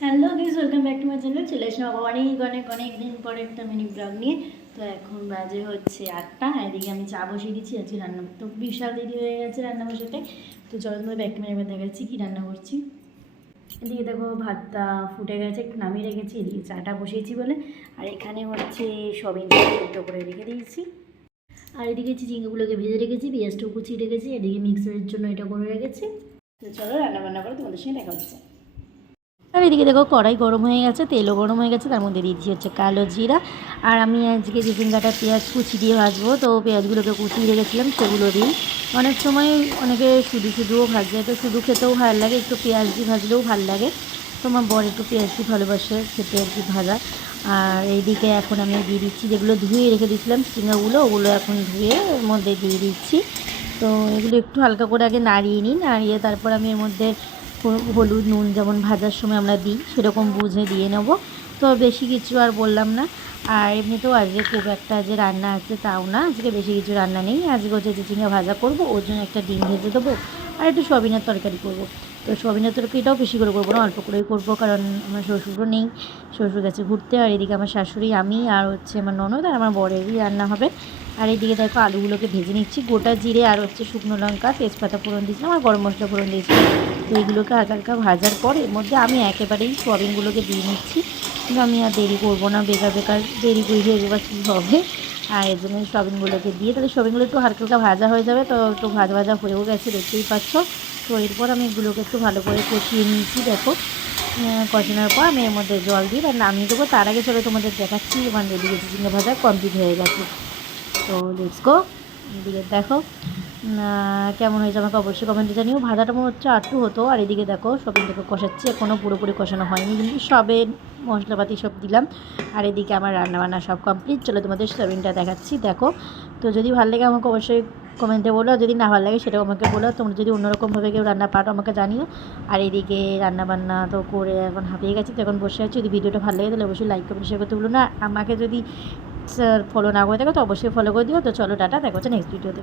Hello guys, welcome back to my channel. চলে আসলাম অনেক দিন পরে একটা মিনি ব্লগ নিয়ে। তো এখন বাজে হচ্ছে 8টা। এদিকে আমি চা বসিয়ে দিচ্ছি, আজকে রান্না তো বিশাল দেরি হয়ে গেছে রান্না বসাতে। তো চলো তোমাদের ব্যাক ক্যামেরা দেখাচ্ছি কী রান্না করছি। এদিকে দেখো ভাতটা ফুটে গেছে, একটু নামিয়ে রেখেছি। এদিকে চাটা বসিয়েছি বলে, আর এখানে হচ্ছে সবিন সেদ্ধ করে রেখে দিয়েছি। আর এদিকে চিচিঙ্গাগুলোকে ভেজে রেখেছি, পেঁয়াজটাও কুচিয়ে রেখেছি। এদিকে মিক্সারের জন্য এটা করে রেখেছি। তো চলো রান্না করে তোমাদের সঙ্গে দেখা হচ্ছে। আর এদিকে দেখো কড়াই গরম হয়ে গেছে, তেলও গরম হয়ে গেছে, তার মধ্যে দিচ্ছি হচ্ছে কালো জিরা। আর আমি আজকে চিচিঙ্গাটা পেঁয়াজ কুচি দিয়ে ভাজবো, তো পেঁয়াজগুলোকে কুচিয়ে রেখেছিলাম সেগুলো দিই। অনেক সময় অনেকে শুধুও ভাজে, তো শুধু খেতেও ভালো লাগে, একটু পেঁয়াজ দিয়ে ভাজলেও ভালো লাগে। তোমার বর একটু পেঁয়াজ দিয়ে ভালোবাসে খেতে আর কি ভাজা। আর এইদিকে এখন আমি দিয়ে দিচ্ছি যেগুলো ধুয়ে রেখে দিয়েছিলাম চিচিঙ্গাগুলো, ওগুলো এখন ধুয়ে এর মধ্যে দিয়ে দিচ্ছি। তো এগুলো একটু হালকা করে আগে নাড়িয়ে নিই, নাড়িয়ে তারপর আমি এর মধ্যে হলুদ নুন যেমন ভাজার সময় আমরা দিই সেরকম বুঝে দিয়ে নেব। তো বেশি কিছু আর বললাম না। আর এমনিতেও আজকে খুব একটা যে রান্না আছে তাও না, আজকে বেশি কিছু রান্না নেই। আজকে হচ্ছে চিচিঙ্গা ভাজা করবো, ওর জন্য একটা ডিম ভেজে দেবো, আর একটু সয়াবিনের তরকারি করবো। তো সয়াবিনের তরকারিটাও বেশি করে করবো না, অল্প করেই করবো, কারণ আমার শ্বশুরও নেই, শ্বশুর গেছে ঘুরতে। আর এদিকে আমার শাশুড়ি, আমি আর হচ্ছে আমার ননদ আর আমার বরেরই রান্না হবে। আর এইদিকে দেখো আলুগুলোকে ভেজে নিচ্ছি, গোটা জিরে আর হচ্ছে শুকনো লঙ্কা তেজপাতা ফোড়ন দিয়েছিলাম, আর গরম মশলা ফোড়ন দিয়েছিলাম। তো এইগুলোকে হালকা ভাজার পর এর মধ্যে আমি একেবারেই সোয়াবিনগুলোকে দিয়ে নিচ্ছি। কিন্তু আমি আর দেরি করবো না, বেকার দেরি করে হয়ে বা কী হবে। আর এর জন্য সোয়াবিনগুলোকে দিয়ে তাহলে সোয়াবিনগুলো একটু হালকা ভাজা হয়ে যাবে। তো একটু ভাজা হয়েও গেছে, দেখতেই পাচ্ছ। তো এরপর আমি এগুলোকে একটু ভালো করে কষিয়ে নিয়েছি। দেখো কষানোর পর আমি এর মধ্যে জল দিয়ে আর নামিয়ে দেবো। তার আগে চলো তোমাদের দেখাচ্ছি আমার এদিকে চিচিঙ্গা ভাজা কমপ্লিট হয়ে গেছে। তো লেটস গো। এদিকে দেখো কেমন হয়েছে আমাকে অবশ্যই কমেন্টে জানিও। ভাজাটা মনে হচ্ছে আটটু হতো। আর এদিকে দেখো সবিনটাকে কষাচ্ছি, এখনও পুরোপুরি কষানো হয়নি, কিন্তু সবে মশলাপাতি সব দিলাম। আর এদিকে আমার রান্নাবান্না সব কমপ্লিট। চলো তোমাদের সবিনটা দেখাচ্ছি, দেখো। তো যদি ভালো লাগে আমাকে অবশ্যই কমেন্টে বলো, যদি না ভালো লাগে সেটাও আমাকে বলো। তোমরা যদি অন্যরকমভাবে কেউ রান্না পারো আমাকে জানিও। আর এদিকে রান্নাবান্না তো করে এখন হাঁপিয়ে গেছি, তো এখন বসে আছি। যদি ভিডিওটা ভালো লাগে তাহলে অবশ্যই লাইক কমেন্ট শেয়ার করতে ভুলো না। আমাকে যদি ফলো না করে থাকো তো অবশ্যই ফলো করে দিও। তো চলো টাটা, দেখা হচ্ছে নেক্সট ভিডিওতে।